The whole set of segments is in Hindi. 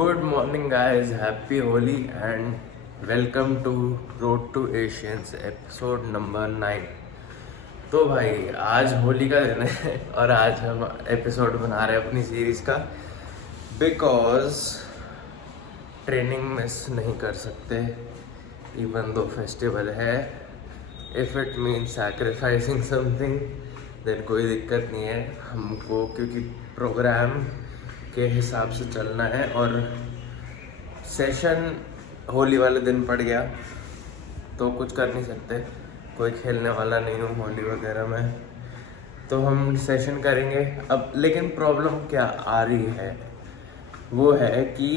Good morning, guys. Happy Holi and welcome to Road to Asians episode number 9। तो भाई आज होली का दिन है और आज हम एपिसोड बना रहे हैं अपनी सीरीज का बिकॉज ट्रेनिंग मिस नहीं कर सकते इवन दो फेस्टिवल है। If it mean sacrificing something then कोई दिक्कत नहीं है हमको, क्योंकि प्रोग्राम के हिसाब से चलना है। और सेशन होली वाले दिन पड़ गया तो कुछ कर नहीं सकते, कोई खेलने वाला नहीं हूँ होली वगैरह में, तो हम सेशन करेंगे अब। लेकिन प्रॉब्लम क्या आ रही है वो है कि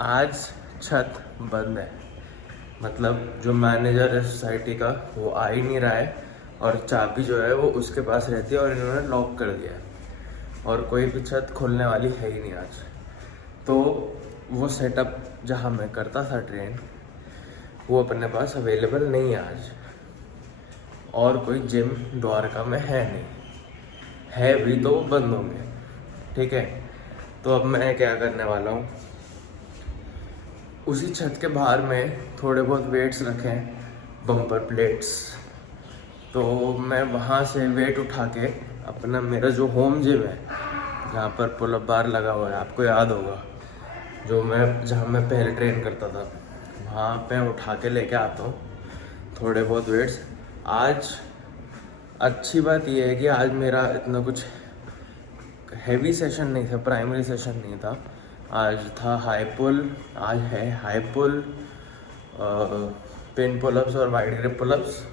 आज छत बंद है, मतलब जो मैनेजर है सोसाइटी का वो आ ही नहीं रहा है और चाबी जो है वो उसके पास रहती है और इन्होंने लॉक कर दिया है और कोई भी छत खोलने वाली है ही नहीं आज। तो वो सेटअप जहाँ मैं करता था ट्रेन वो अपने पास अवेलेबल नहीं है आज, और कोई जिम द्वारका में है नहीं, है भी तो बंद होंगे। ठीक है, तो अब मैं क्या करने वाला हूँ, उसी छत के बाहर में थोड़े बहुत वेट्स रखे हैं, बम्पर प्लेट्स, तो मैं वहाँ से वेट उठा के अपना मेरा जो होम जिम है जहाँ पर पुल अप बार लगा हुआ है, आपको याद होगा, जहाँ मैं पहले ट्रेन करता था, वहाँ पे उठा के लेके आता हूँ थोड़े बहुत वेट्स। आज अच्छी बात यह है कि आज मेरा इतना कुछ हैवी सेशन नहीं था, प्राइमरी सेशन नहीं था, आज था हाई पुल, आज है हाई पुल, पिन पुलअप्स और वाइड ग्रिप पुलअप्स,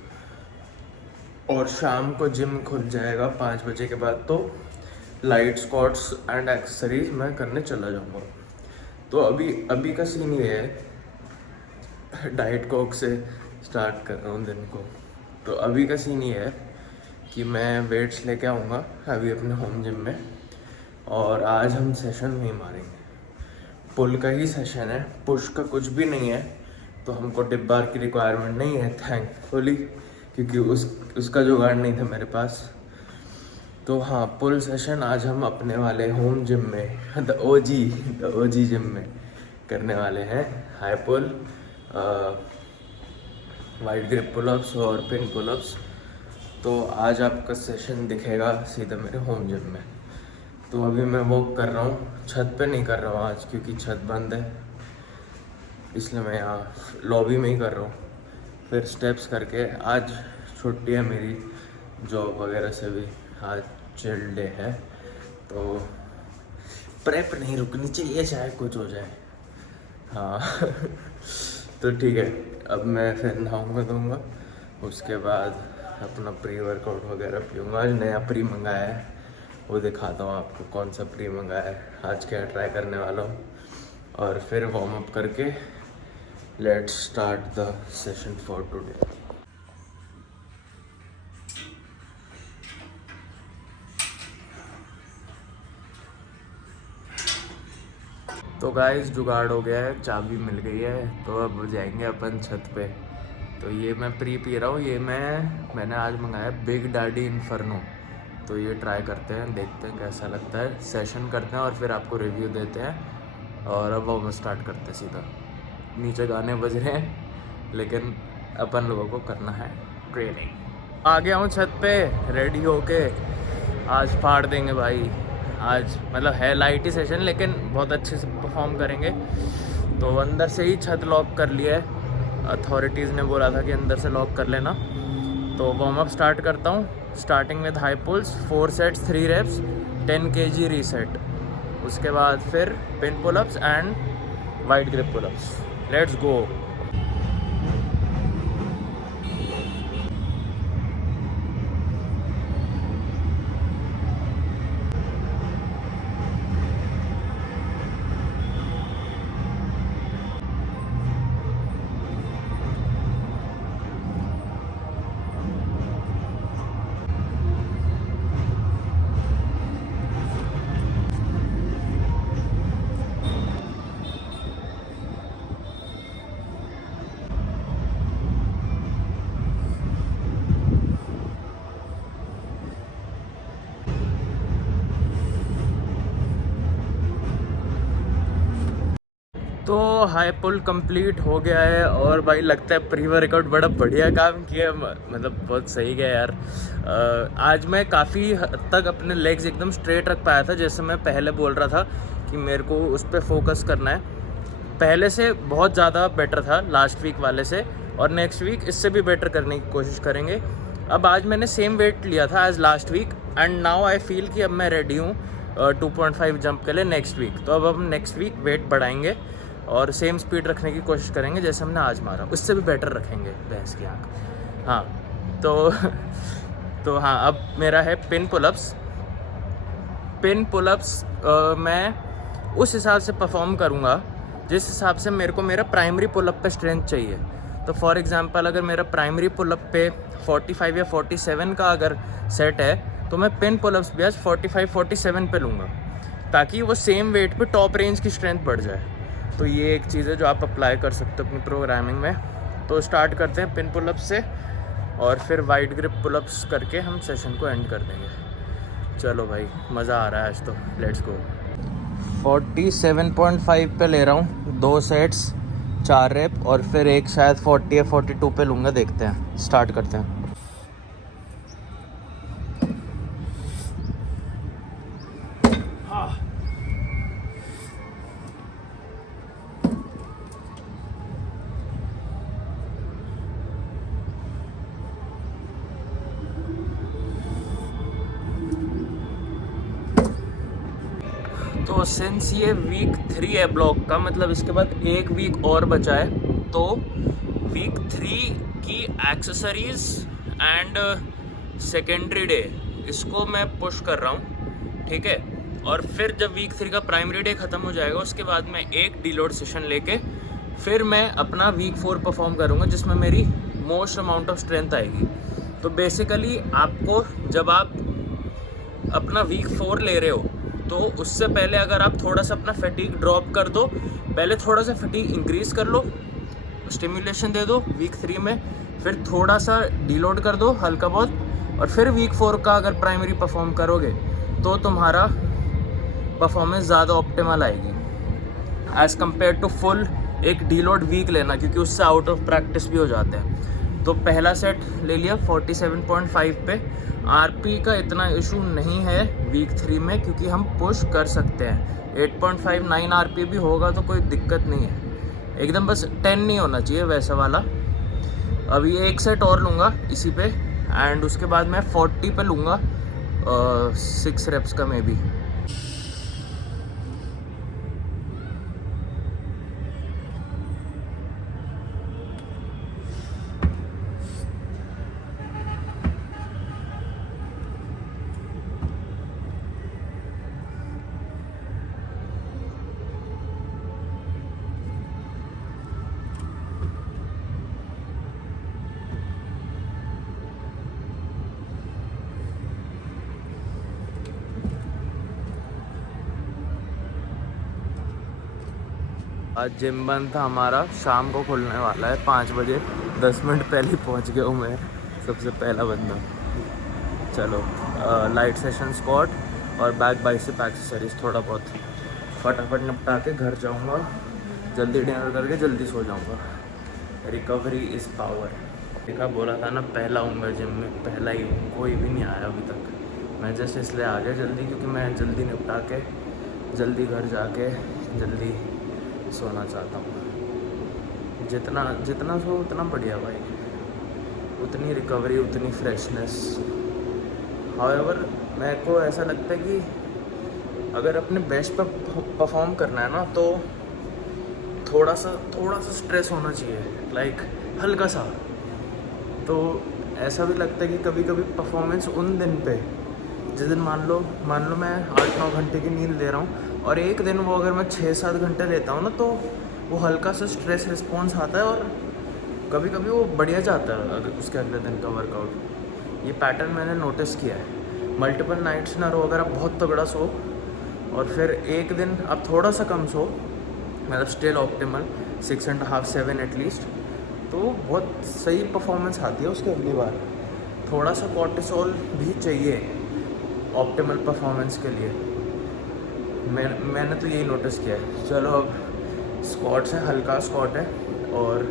और शाम को जिम खुल जाएगा 5 बजे के बाद, तो लाइट स्क्वाट्स एंड एक्सेसरीज मैं करने चला जाऊँगा। तो अभी का सीन ये है, डाइट कोक से स्टार्ट कर रहा हूँ दिन को। तो अभी का सीन ये है कि मैं वेट्स लेके आऊँगा अभी अपने होम जिम में, और आज हम सेशन नहीं मारेंगे, पुल का ही सेशन है, पुश का कुछ भी नहीं है, तो हमको डिप बार की रिक्वायरमेंट नहीं है थैंकफुली, क्योंकि उसका जुगाड़ नहीं था मेरे पास। तो हाँ, पुल सेशन आज हम अपने वाले होम जिम में द ओजी जिम में करने वाले हैं, हाई पुल, वाइड ग्रिप पुलअप्स और पिन पुलअप्स। तो आज आपका सेशन दिखेगा सीधा मेरे होम जिम में। तो अभी मैं वो कर रहा हूँ, छत पे नहीं कर रहा हूँ आज क्योंकि छत बंद है, इसलिए मैं यहाँ लॉबी में ही कर रहा हूँ। फिर स्टेप्स करके, आज छुट्टी है मेरी जॉब वगैरह से भी, आज चिल डे है, तो प्रेप नहीं रुकनी चाहिए, चाहे कुछ हो जाए। हाँ तो ठीक है, अब मैं फिर नहाऊंगा धोऊंगा, उसके बाद अपना प्री वर्कआउट वगैरह पीऊँगा। आज नया प्री मंगाया है, वो दिखाता हूँ आपको कौन सा प्री मंगाया है, आज क्या ट्राई करने वाला हूँ, और फिर वार्म अप करके let's start the session for today. तो गाइस जुगाड़ हो गया है, चाबी मिल गई है, तो अब जाएंगे अपन छत पे। तो ये मैं प्री पी रहा हूँ, ये मैंने आज मंगाया बिग डैडी इन्फर्नो, तो ये ट्राई करते हैं, देखते हैं कैसा लगता है, सेशन करते हैं और फिर आपको रिव्यू देते हैं। और अब वो स्टार्ट करते हैं सीधा। नीचे गाने बज रहे हैं लेकिन अपन लोगों को करना है ट्रेनिंग। आ गया हूँ छत पे रेडी होके, आज फाड़ देंगे भाई। आज मतलब है लाइट ही सेशन लेकिन बहुत अच्छे से परफॉर्म करेंगे। तो अंदर से ही छत लॉक कर लिया है, अथॉरिटीज़ ने बोला था कि अंदर से लॉक कर लेना। तो वार्म अप स्टार्ट करता हूँ, starting with high pulls, 4 sets 3 reps, 10 kg reset, उसके बाद फिर pin pullups and wide grip pullups. Let's go. तो हाई पुल कंप्लीट हो गया है और भाई लगता है प्री वर्कआउट बड़ा बढ़िया काम किया, मतलब बहुत सही गया यार। आज मैं काफ़ी हद तक अपने लेग्स एकदम स्ट्रेट रख पाया था, जैसे मैं पहले बोल रहा था कि मेरे को उस पर फोकस करना है। पहले से बहुत ज़्यादा बेटर था लास्ट वीक वाले से, और नेक्स्ट वीक इससे भी बेटर करने की कोशिश करेंगे। अब आज मैंने सेम वेट लिया था as last week, and now I feel कि अब मैं रेडी हूँ 2.5 जंप के लिए नेक्स्ट वीक। तो अब हम नेक्स्ट वीक वेट बढ़ाएंगे और सेम स्पीड रखने की कोशिश करेंगे जैसे हमने आज मारा, उससे भी बेटर रखेंगे भैंस की आँख। हाँ तो हाँ, अब मेरा है पिन पुलअप्स। पिन पुलअप्स मैं उस हिसाब से परफॉर्म करूँगा जिस हिसाब से मेरे को मेरा प्राइमरी पुलअप पे स्ट्रेंथ चाहिए। तो फॉर एग्जांपल अगर मेरा प्राइमरी पुलअप पे 45 या 47 का अगर सेट है, तो मैं पिन पुलअप्स भी आज 45-47 पे लूँगा, ताकि वो सेम वेट पे टॉप रेंज की स्ट्रेंथ बढ़ जाए। तो ये एक चीज़ है जो आप अप्लाई कर सकते हो अपनी प्रोग्रामिंग में। तो स्टार्ट करते हैं पिन पुलअप्स से, और फिर वाइड ग्रिप पुलअप्स करके हम सेशन को एंड कर देंगे। चलो भाई, मज़ा आ रहा है आज तो, लेट्स गो। 47.5 पे ले रहा हूँ, 2 सेट्स 4 रेप, और फिर एक शायद 40 या 42 पे लूँगा। देखते हैं, स्टार्ट करते हैं। तो सिंस ये वीक 3 है ब्लॉक का, मतलब इसके बाद एक वीक और बचा है, तो वीक 3 की एक्सेसरीज एंड सेकेंडरी डे इसको मैं पुश कर रहा हूँ, ठीक है। और फिर जब वीक 3 का प्राइमरी डे ख़त्म हो जाएगा, उसके बाद मैं एक डीलोड सेशन लेके फिर मैं अपना वीक 4 परफॉर्म करूँगा, जिसमें मेरी मोस्ट अमाउंट ऑफ स्ट्रेंथ आएगी। तो बेसिकली आपको जब आप अपना वीक 4 ले रहे हो, तो उससे पहले अगर आप थोड़ा सा अपना फैटीग ड्रॉप कर दो, पहले थोड़ा सा फैटीग इंक्रीज कर लो, स्टिमुलेशन दे दो वीक 3 में, फिर थोड़ा सा डीलोड कर दो हल्का बहुत, और फिर वीक 4 का अगर प्राइमरी परफॉर्म करोगे तो तुम्हारा परफॉर्मेंस ज़्यादा ऑप्टिमल आएगी एज़ कम्पेयर टू फुल एक डीलोड वीक लेना, क्योंकि उससे आउट ऑफ प्रैक्टिस भी हो जाते हैं। तो पहला सेट ले लिया 47.5 पे। आरपी का इतना इशू नहीं है वीक 3 में, क्योंकि हम पुश कर सकते हैं। 8.59 आरपी भी होगा तो कोई दिक्कत नहीं है, एकदम बस 10 नहीं होना चाहिए वैसा वाला। अब ये एक सेट और लूँगा इसी पे, एंड उसके बाद मैं 40 पे लूँगा 6 रेप्स का मे बी। आज जिम बंद था हमारा, शाम को खुलने वाला है 5 बजे। 10 मिनट पहले ही पहुंच गया हूँ मैं, सबसे पहला बंदा। चलो लाइट सेशन स्क्वाट और बैक बाइसेप एक्सेसरीज थोड़ा बहुत फटाफट निपटा के घर जाऊँगा, जल्दी डिनर करके जल्दी सो जाऊँगा। Recovery is power. देखा, बोला था ना पहला हूँ जिम में, पहला ही हूँ, कोई भी नहीं आया अभी तक। मैं जस्ट इसलिए आ गया जल्दी, क्योंकि मैं जल्दी निपटा के जल्दी घर जाके जल्दी सोना चाहता हूँ। जितना सो उतना बढ़िया भाई, उतनी रिकवरी, उतनी फ्रेशनेस। हाउएवर मेरे को ऐसा लगता है कि अगर अपने बेस्ट पर परफॉर्म करना है ना, तो थोड़ा सा स्ट्रेस होना चाहिए, लाइक हल्का सा। तो ऐसा भी लगता है कि कभी कभी परफॉर्मेंस उन दिन पे, जिस दिन मान लो मैं 8-9 घंटे की नींद ले रहा हूँ, और एक दिन वो अगर मैं 6-7 घंटे लेता हूँ ना, तो वो हल्का सा स्ट्रेस रिस्पॉन्स आता है, और कभी कभी वो बढ़िया जाता है अगर उसके अगले दिन का वर्कआउट। ये पैटर्न मैंने नोटिस किया है। मल्टीपल नाइट्स ना रहो, अगर आप बहुत तगड़ा सो और फिर एक दिन आप थोड़ा सा कम सो, मतलब स्टिल ऑप्टिमल 6.5-7 एटलीस्ट, तो बहुत सही परफॉर्मेंस आती है उसके अगली बार। थोड़ा सा कॉर्टिसोल भी चाहिए ऑप्टिमल परफॉर्मेंस के लिए। मैंने तो यही नोटिस किया है। चलो अब स्क्वाट्स है, हल्का स्क्वाट है, और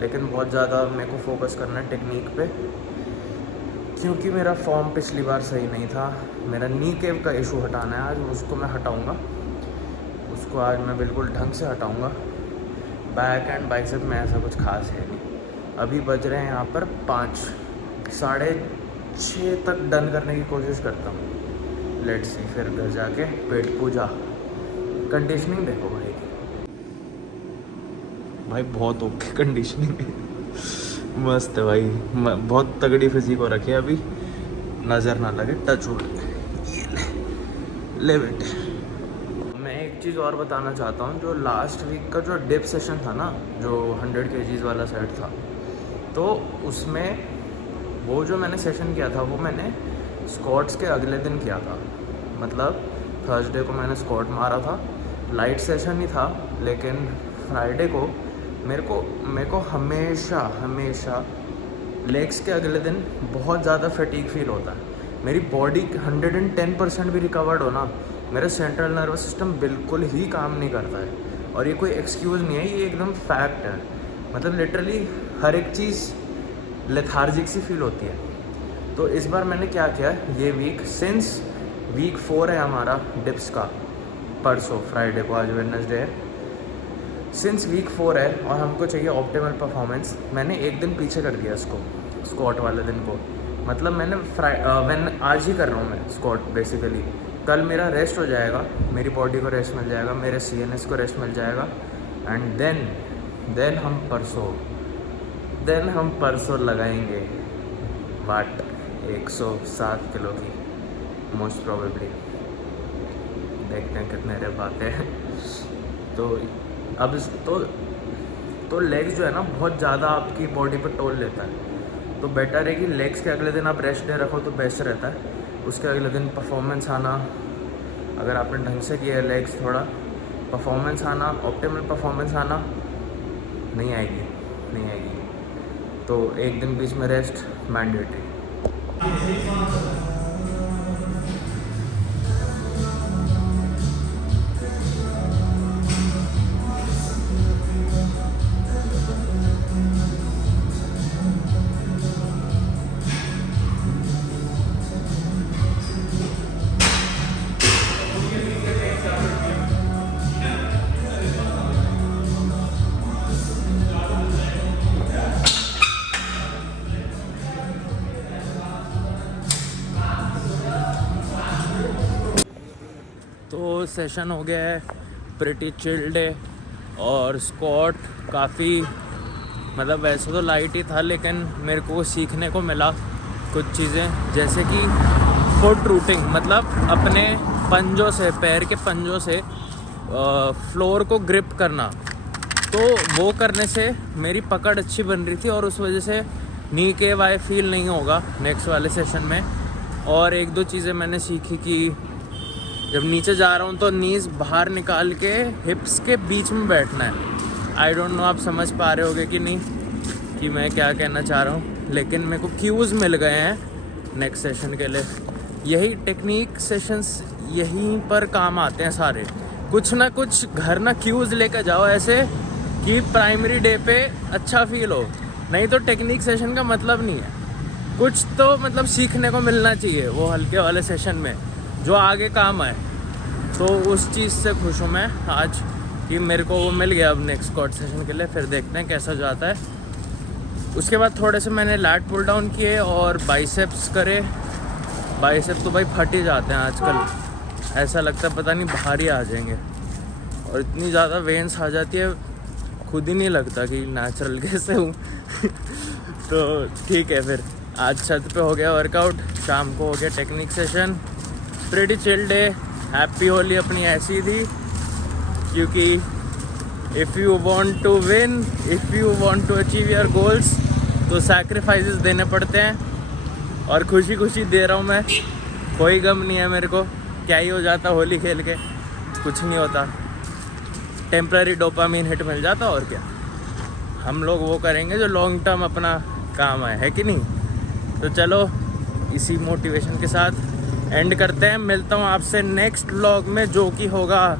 लेकिन बहुत ज़्यादा मेरे को फोकस करना है टेक्निक पे, क्योंकि मेरा फॉर्म पिछली बार सही नहीं था। मेरा नी केव का इशू हटाना है आज, उसको मैं हटाऊँगा, उसको आज मैं बिल्कुल ढंग से हटाऊँगा। बैक एंड बाइसेप में ऐसा कुछ खास है नहीं। अभी बज रहे हैं यहाँ पर 5, 6:30 तक डन करने की कोशिश करता हूँ। लेट्स सी, फिर घर जाके पेट पूजा। कंडीशनिंग देखो भाई बहुत ओके कंडीशनिंग मस्त है भाई, बहुत तगड़ी फिजिक हो रखी है अभी, नज़र ना लगे, टच हो ये ले बेटे। मैं एक चीज़ और बताना चाहता हूँ, जो लास्ट वीक का जो डिप सेशन था ना, जो 100 kgs वाला सेट था, तो उसमें वो जो मैंने सेशन किया था वो मैंने स्क्वाट्स के अगले दिन किया था। मतलब थर्सडे को मैंने स्क्वाट मारा था, लाइट सेशन ही था, लेकिन फ्राइडे को मेरे को हमेशा लेग्स के अगले दिन बहुत ज़्यादा फटीग फील होता है। मेरी बॉडी 110% भी रिकवर्ड हो ना, मेरा सेंट्रल नर्वस सिस्टम बिल्कुल ही काम नहीं करता है। और ये कोई एक्सक्यूज़ नहीं है, ये एकदम फैक्ट है। मतलब लिटरली हर एक चीज़ लेथार्जिक सी फील होती है। तो इस बार मैंने क्या किया, ये वीक, सिंस वीक 4 है हमारा डिप्स का, परसों फ्राइडे को, आज वेडनेसडे है, सिंस वीक 4 है और हमको चाहिए ऑप्टिमल परफॉर्मेंस, मैंने एक दिन पीछे कर दिया इसको, स्क्वाट वाले दिन को। मतलब मैंने आज ही कर रहा हूँ मैं स्क्वाट बेसिकली। कल मेरा रेस्ट हो जाएगा, मेरी बॉडी को रेस्ट मिल जाएगा, मेरे CNS को रेस्ट मिल जाएगा, एंड देन हम परसों लगाएंगे वाट 107 किलो की, मोस्ट प्रोबेबली। देखते हैं कितने रह पाते हैं। तो अब तो लेग्स जो है ना बहुत ज़्यादा आपकी बॉडी पर टोल लेता है, तो बेटर है कि लेग्स के अगले दिन आप रेस्ट डे रखो तो बेस्ट रहता है। उसके अगले दिन परफॉर्मेंस आना, अगर आपने ढंग से किया लेग्स, थोड़ा परफॉर्मेंस आना, ऑप्टिमल परफॉर्मेंस आना नहीं आएगी। तो एक दिन बीच में रेस्ट मैंडेटरी। तो सेशन हो गया है प्रिटी चिल्ड है, और स्क्वाट काफ़ी, मतलब वैसे तो लाइट ही था, लेकिन मेरे को सीखने को मिला कुछ चीज़ें, जैसे कि फुट रूटिंग, मतलब अपने पंजों से, पैर के पंजों से फ्लोर को ग्रिप करना। तो वो करने से मेरी पकड़ अच्छी बन रही थी, और उस वजह से नी के वाई फील नहीं होगा नेक्स्ट वाले सेशन में। और एक दो चीज़ें मैंने सीखी कि जब नीचे जा रहा हूँ तो नीज़ बाहर निकाल के हिप्स के बीच में बैठना है। आई डोंट नो आप समझ पा रहे होगे कि नहीं कि मैं क्या कहना चाह रहा हूँ, लेकिन मेरे को क्यूज़ मिल गए हैं नेक्स्ट सेशन के लिए। यही टेक्निक सेशंस यहीं पर काम आते हैं सारे। कुछ ना कुछ घर ना क्यूज़ लेकर जाओ ऐसे कि प्राइमरी डे पे अच्छा फील हो, नहीं तो टेक्निक सेशन का मतलब नहीं है। कुछ तो मतलब सीखने को मिलना चाहिए वो हल्के वाले सेशन में, जो आगे काम आए। तो उस चीज़ से खुश हूँ मैं आज कि मेरे को वो मिल गया अब नेक्स्ट स्क्वाट सेशन के लिए। फिर देखते हैं कैसा जाता है। उसके बाद थोड़े से मैंने लैट पुल डाउन किए और बाइसेप्स करे। बाइसेप तो भाई फट ही जाते हैं आजकल, ऐसा लगता है पता नहीं बाहर ही आ जाएंगे, और इतनी ज़्यादा वेन्स आ जाती है, खुद ही नहीं लगता कि नेचुरल कैसे हूँ। तो ठीक है, फिर आज छत पे हो गया वर्कआउट, शाम को हो गया technique session. Pretty chill day. Happy Holi अपनी ऐसी थी, क्योंकि if you want to win, if you want to achieve your goals, तो सैक्रिफाइसेस देने पड़ते हैं। और खुशी खुशी दे रहा हूँ मैं, कोई गम नहीं है मेरे को। क्या ही हो जाता होली खेल के, कुछ नहीं होता, टेम्पररी डोपामीन हिट मिल जाता, और क्या। हम लोग वो करेंगे जो लॉन्ग टर्म अपना काम है कि नहीं। तो चलो इसी मोटिवेशन के साथ एंड करते हैं। मिलता हूँ आपसे नेक्स्ट व्लॉग में, जो कि होगा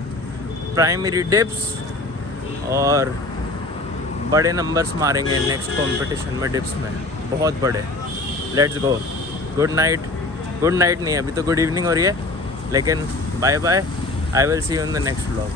प्राइमरी डिप्स, और बड़े नंबर्स मारेंगे नेक्स्ट कंपटीशन में डिप्स में, बहुत बड़े। Let's go. गुड नाइट नहीं, अभी तो गुड इवनिंग हो रही है, लेकिन bye bye. I will see you in the next vlog.